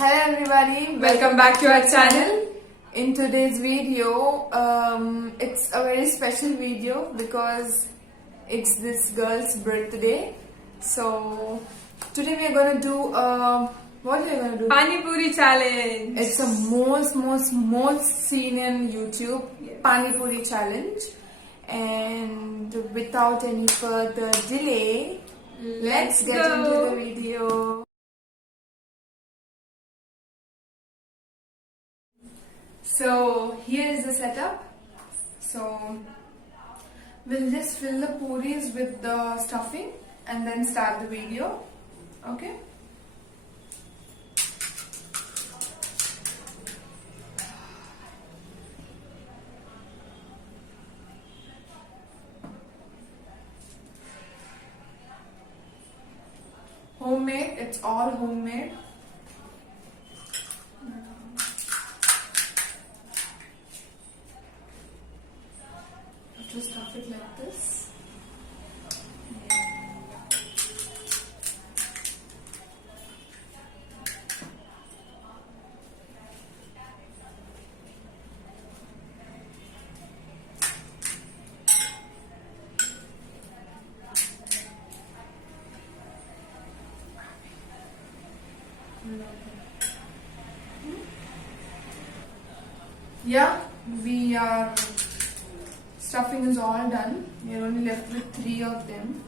Hello everybody, Welcome back to our channel. In today's video, it's a very special video because it's this girl's birthday. So today we are gonna do what are we gonna do? Pani Puri challenge. It's the most seen in YouTube. Pani Puri challenge. And without any further delay, let's get go. into the video. So here is the setup. So we'll just fill the puris with the stuffing and then start the video. Okay. Homemade, it's all homemade. Just stuff it like this. Yeah, we are. Stuffing is all done. We are only left with 3 of them.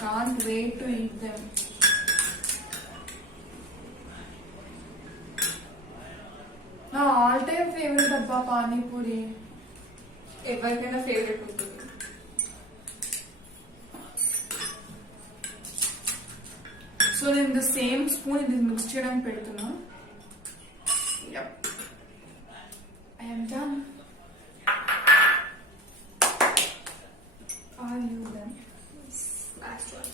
Can't wait to eat them. నా all time favourite అబ్బా పానీపూరి. ఎవరికైనా ఫేవరెట్ ఉంటుంది. సో నేను the same spoon ఇది మిక్స్ చేయడానికి పెడుతున్నా. Yep. I am done. Are you done? Yes, last one.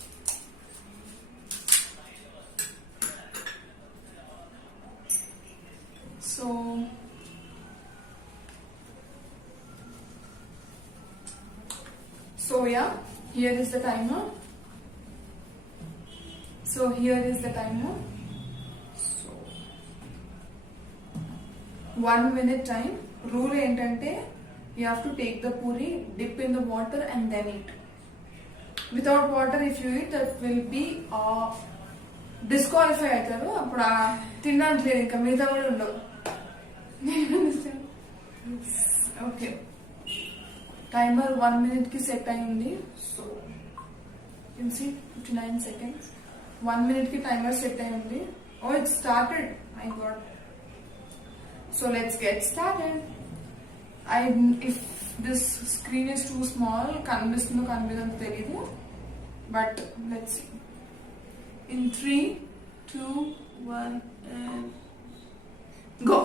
So yeah, here is the timer. So here is the timer. 1 minute time. Rule ఏంటంటే you have to take the puri, dip in the water and then eat. Without water if you eat, that will be disqualify అవుతారు. అప్పుడు తినడానికి లేదు, ఇంకా మిగతా కూడా ఉండవు. Okay, timer 1 minute కి సెట్ అయింది. సో you can see 59 seconds. 1 minute కి టైమర్ సెట్ అయింది. Oh, it started. My god. So let's get started. If this screen is too small, కనిపిస్తుందో కనిపిస్తుందో తెలీదు, but let's see. In 3, 2, 1 and go.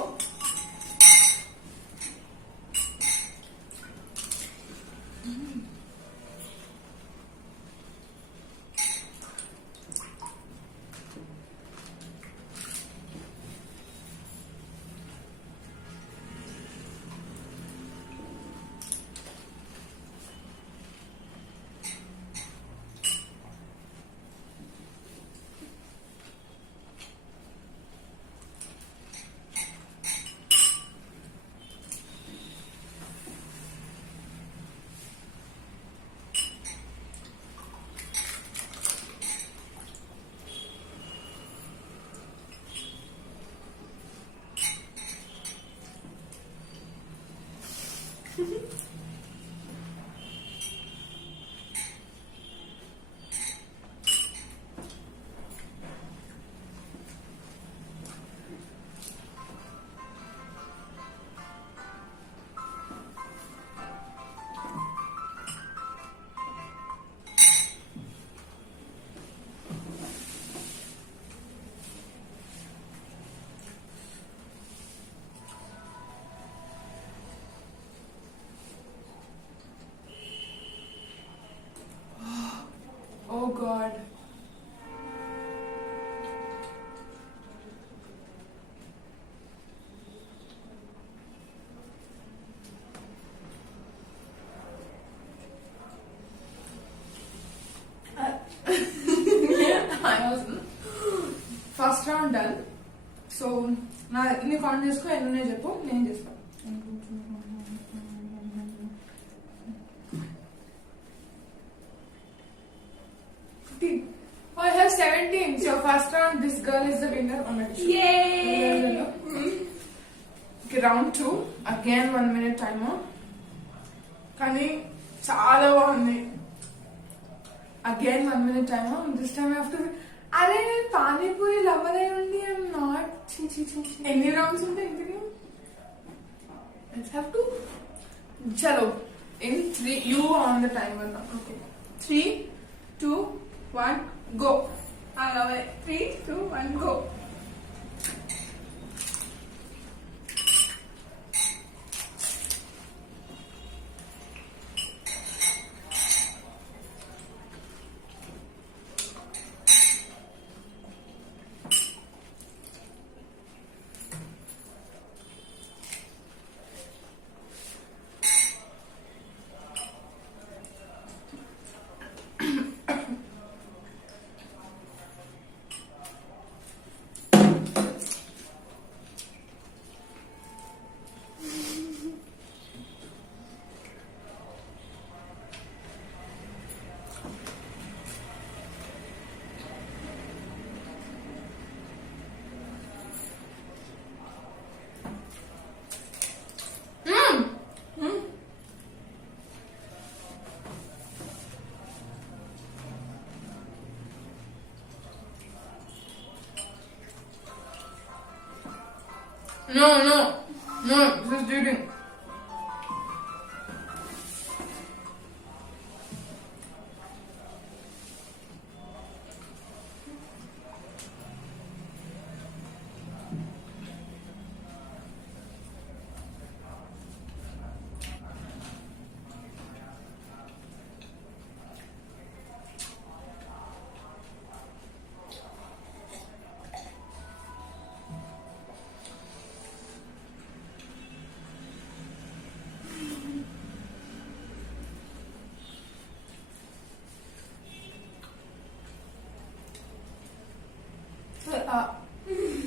నీ కౌంట్ చేసుకో, ఎన్నునే చెప్పు, నేను చేస్తాను. Oh, I have 17. So first round, this girl is the winner on my show. Yay! Okay, round 2. Again 1 minute timer. కానీ చాలా బాగుంది. Again 1 minute timer. This time I have to. అరే నేను పానీపూరి లవర్ అయి ఉండి ఐఎమ్ నాట్. ఎన్ని రౌండ్స్ ఉంటాయి ఇంతకీ? Let's have to. చలో in 3 you on the timer now. Okay. 3, 2, 1, go. 3, 2, 1, go. No, this is cheating.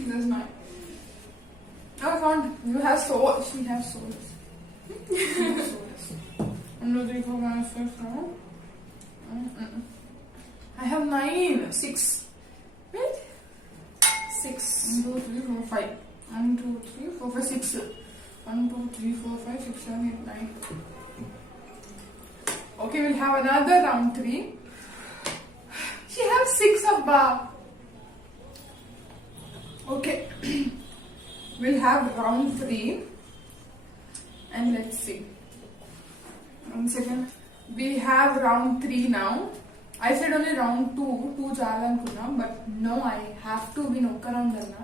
This is mine. I found you have soul. She has souls. Souls. 1, 2, 3, 4, 5, 6, 7. I have 9. 6. Wait. 6. 1, 2, 3, 4, 5. 1, 2, 3, 4, 5, 6. 1, 2, 3, 4, 5, 6, 7, 8, 9. Okay, we'll have another round 3. She has 6 of bar. Okay, we'll have round 3 and let's see. 1 second. We have round 3 now. I said only round 2 chala anukunna, but no, I have to win oka round anna.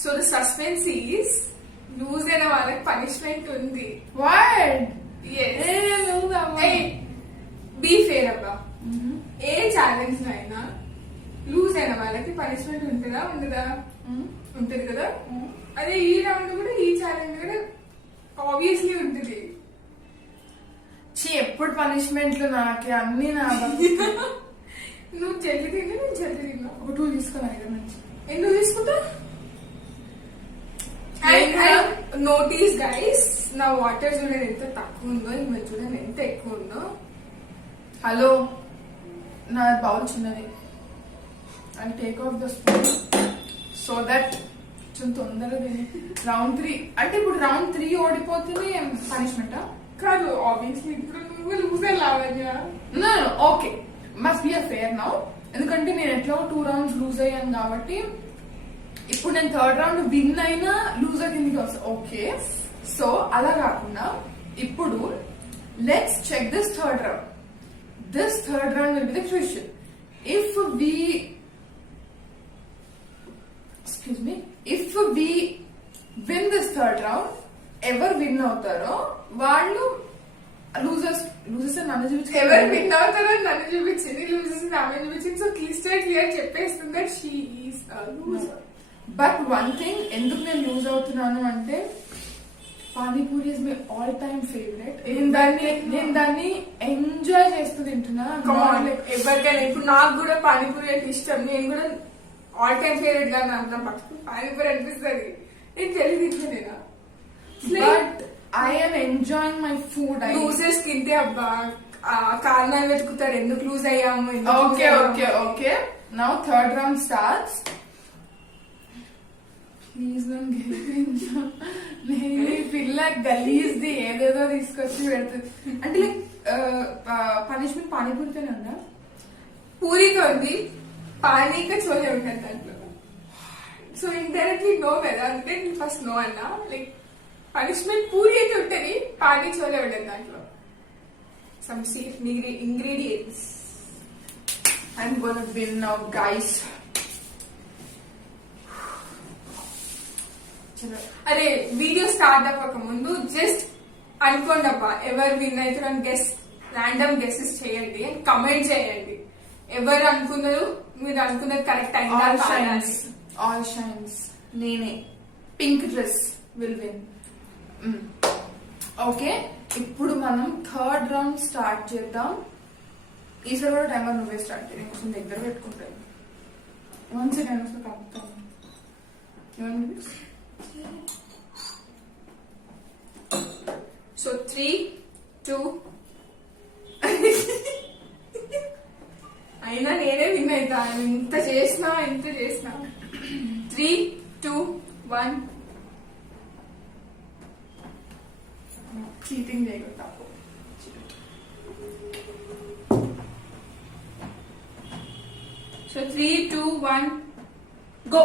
So the suspense is lose అయిన వాళ్ళకి punishment ఉంది. What? Yes. Hey, lose that one. Hey, be fair అబ్బా. ఏ ఛాలెంజ్ అయినా లూజ్ అయిన వాళ్ళకి పనిష్మెంట్ ఉంటుందా ఉండదా? ఉంటుంది కదా. అదే ఈ రౌండ్ కూడా ఈ ఛాలెంజ్ కూడా ఆబ్వియస్లీ ఉంటుంది. ఎప్పుడు పనిష్మెంట్లు నాకే అన్ని నా నువ్వు జల్లి తిన్నా, నేను జల్లి తిన్నా. ఒక 2 తీసుకున్నా ఇక్కడ నుంచి. ఎందుకు తీసుకుంటా? నోటీస్ గైస్, నా వాటర్ చూడండి ఎంత తక్కువ ఉందో, ఇంకా చూడండి ఎంత ఎక్కువ ఉందో. హలో, నా బౌల్ చిన్నది. I take off the spoon so that కొంచెం తొందరగా తిని. రౌండ్ 3 అంటే ఇప్పుడు రౌండ్ 3 ఓడిపోతుంది పనిష్మెంటా? కాదు, ఆబ్వియస్లీ ఇప్పుడు నువ్వు లూజర్ Lavanya. Okay, must be a fair now. ఎందుకంటే నేను ఎట్లా 2 rounds లూజ్ అయ్యాను కాబట్టి ఇప్పుడు నేను 3rd round విన్ అయినా లూజర్ కిందకి వస్తా. ఓకే, సో అలా కాకుండా ఇప్పుడు let's check this 3rd round. This 3rd round will be the crucial. If we win this 3rd round, ఎవరు విన్ అవుతారో వాళ్ళు లూజర్స్ నన్ను చూపించి. ఎవరు విన్ అవుతారో నన్ను చూపించింది, లూజర్స్ ఆమె చూపించింది. సో క్లియర్ చెప్పేస్తుంది that she is loser. But one thing, ఎందుకు నేను లూజ్ అవుతున్నాను అంటే panipuri is my all time favourite. నేను దాన్ని ఎంజాయ్ చేస్తూ తింటున్నా. ఎవరికైనా ఇప్పుడు నాకు కూడా పానీపూరి అంటే ఇష్టం. నేను కూడా ఆల్ టైమ్ ఫేవరెట్ గా నాకు పానీపూరి అనిపిస్తుంది. నేను తెలియదు ఇట్లా but I am enjoying my food. Losers కిందే అబ్బా కారణాలు వెతుకుతారు, ఎందుకు లూజ్ అయ్యాము. Okay. Now third round starts. Please don't give me నేను పిల్ల గలీజ్ది ఏదేదో తీసుకొచ్చి పెడుతుంది. అంటే లైక్ పనిష్మెంట్ పానీపూరితోనే ఉందా? పూరితో ఉంది, పానీక చోలే ఉంటుంది దాంట్లో. సో ఇండైరెక్ట్లీ నో కదా, అంటే నేను ఫస్ట్ నో అన్నా. లైక్ పనిష్మెంట్ పూరి అయితే ఉంటుంది, పానీ చోలే ఉంటుంది దాంట్లో. Some safe ingredients. I'm gonna win now, guys. అరే వీడియో స్టార్ట్ అవ్వక ముందు జస్ట్ అనుకోండి అబ్బా ఎవరు విన్ అవుతారని ర్యాండమ్ గెసెస్ చేయండి, కమెంట్ చేయండి. ఎవరు అనుకున్నారు, మీరు అనుకున్నది కరెక్ట్ అయిందా? ఆల్ షైన్స్ నేనే. Pink dress will win. Okay, ఇప్పుడు మనం థర్డ్ రౌండ్ స్టార్ట్ చేద్దాం. ఈసారి కూడా టైమర్ నువ్వే స్టార్ట్ చేయండి, కొంచెం దగ్గర పెట్టుకుంటాను. 1 second వస్తే కలుపుతాను. సో 3, 2 అయినా నేనే విన్ అవుతా. ఇంత చేసినా 3, 2, 1. చీటింగ్ చేయకుండా. సో 3, 2, 1 go.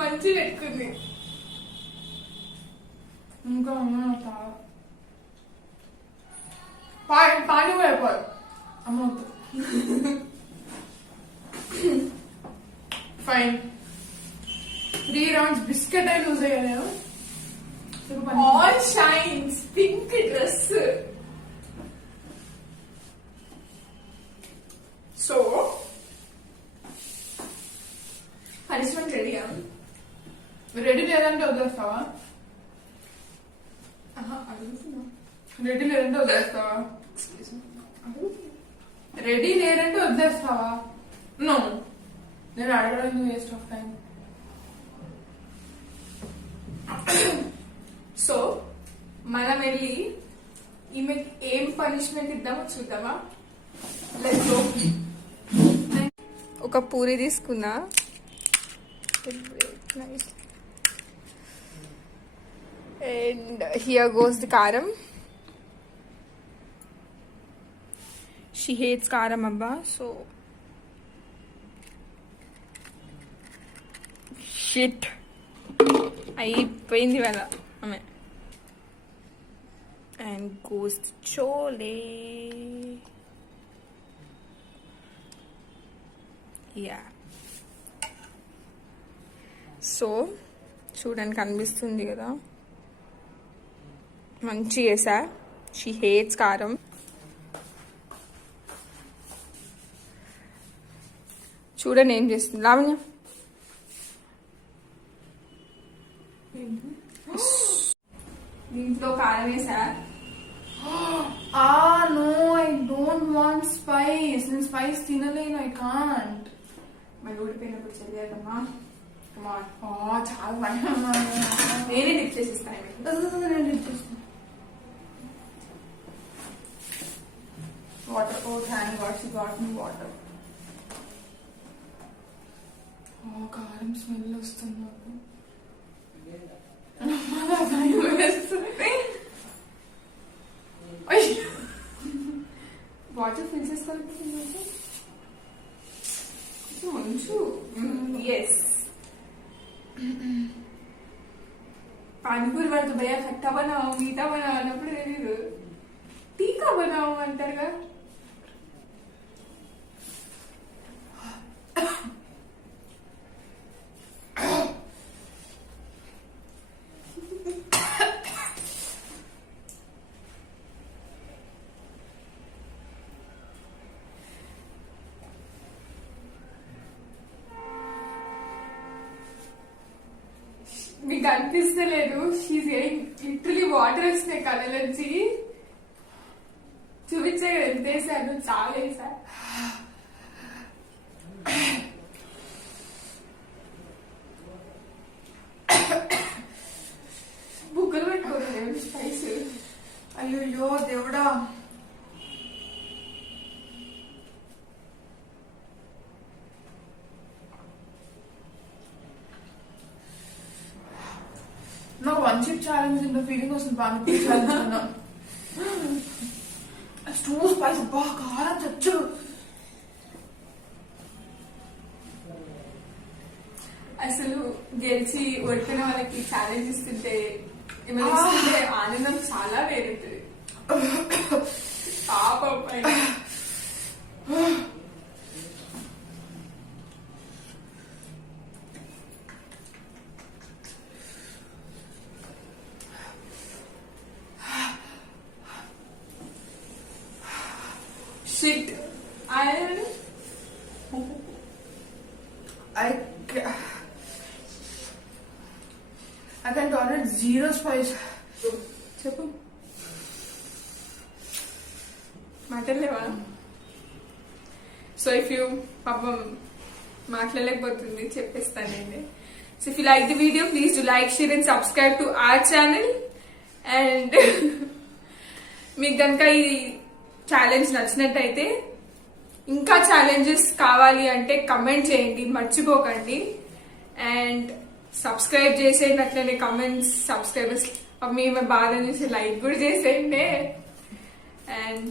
మంచి పెట్టుకుంది. ఇంకా పాని కూడా అయిపోదు అమ్మవుతు. ఫైన్. 3 rounds బిస్కెట్ అయి లూజ్ అయ్యా నేను. All shines pink dress. So punishment రెడీయా? రెడీ లేదంటే వదిలేస్తావా? రెడీ లేదంటే వదిలేస్తావా? రెడీ లేదంటే వదిలేస్తావా? నో, నేను అడగడానికి వేస్ట్ ఆఫ్ టైం. సో మనం వెళ్ళి ఈమెకి ఏం పనిష్మెంట్ ఇద్దామో చూద్దామా? Let's go. ఒక పూరి తీసుకున్నా. And here goes the karam. She hates karam abba, so shit. అయిపోయింది వాళ్ళ ఆమె. And goes the chole. Yeah. So చూడడానికి కనిపిస్తుంది కదా, మంచి వేసా. షీ హేట్స్ కారం. చూడండి ఏం చేస్తుంది లావణ్య. దీంట్లో కారం వేసా. No, I don't want spice. నేను స్పైస్ తినలేను, ఐ కాంట్. మరి ఊడిపోయినప్పుడు చెయ్యాలమ్మా. కమాన్. చాలా భయం అన్నాను. నేనే డిప్ చేసిస్తాను. నేను ఇచ్చేస్తాను. Water. Oh thank god she got me water. కారం స్మెల్ వస్తుంది నాకు. వాటర్ ఫిల్ చేసుకోవాలి మంచు. ఎస్ పానీపూరి వాడితో భయ ఖట్టా బనావు మీఠా బనావు అన్నప్పుడు తెలీదు. టీకా బనావు అంటారుగా. మీకు అనిపిస్తలేదు, లిటరలీ వాటర్ వస్తున్నాయి కళ్ళలోంచి. చూపించే కదా ఎంత వేసాను, చాలా వేసా. బుగ్గలు పెట్టుకోలేదు స్పైస్. అయ్యో దేవుడా. నాకు 1 chip ఛాలెంజ్ ఇంత ఫీలింగ్ వస్తుంది. పానీపూరి ఛాలెంజ్ అన్నా టూ స్పైస్. బాగా కారం చచ్చు. అసలు గెలిచి ఓడిపోయిన వాళ్ళకి ఛాలెంజ్ ఇస్తుంటే ఏమైనా ఇస్తుంటే ఆనందం చాలా వేరుంటుంది. పాపం పైన shit. I can tolerate 0 spice. చెప్పు మాట్లాడలేవా? సో ఇఫ్ యూ పాపం మాట్లాడలేకపోతుంది చెప్పేస్తాను నేను. So if you like the video please do like, share and subscribe to our channel. And మీకు కనుక ఈ ఛాలెంజ్ నచ్చినట్టయితే ఇంకా ఛాలెంజెస్ కావాలి అంటే కమెంట్ చేయండి, మర్చిపోకండి. అండ్ సబ్స్క్రైబ్ చేసేయండి, అట్లనే కమెంట్స్ సబ్స్క్రైబర్స్ మీ బాధ చూసి లైక్ కూడా చేసేయండి. And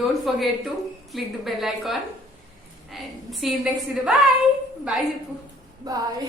don't forget to click the bell icon and see you next video. Bye bye చెప్పు. Bye.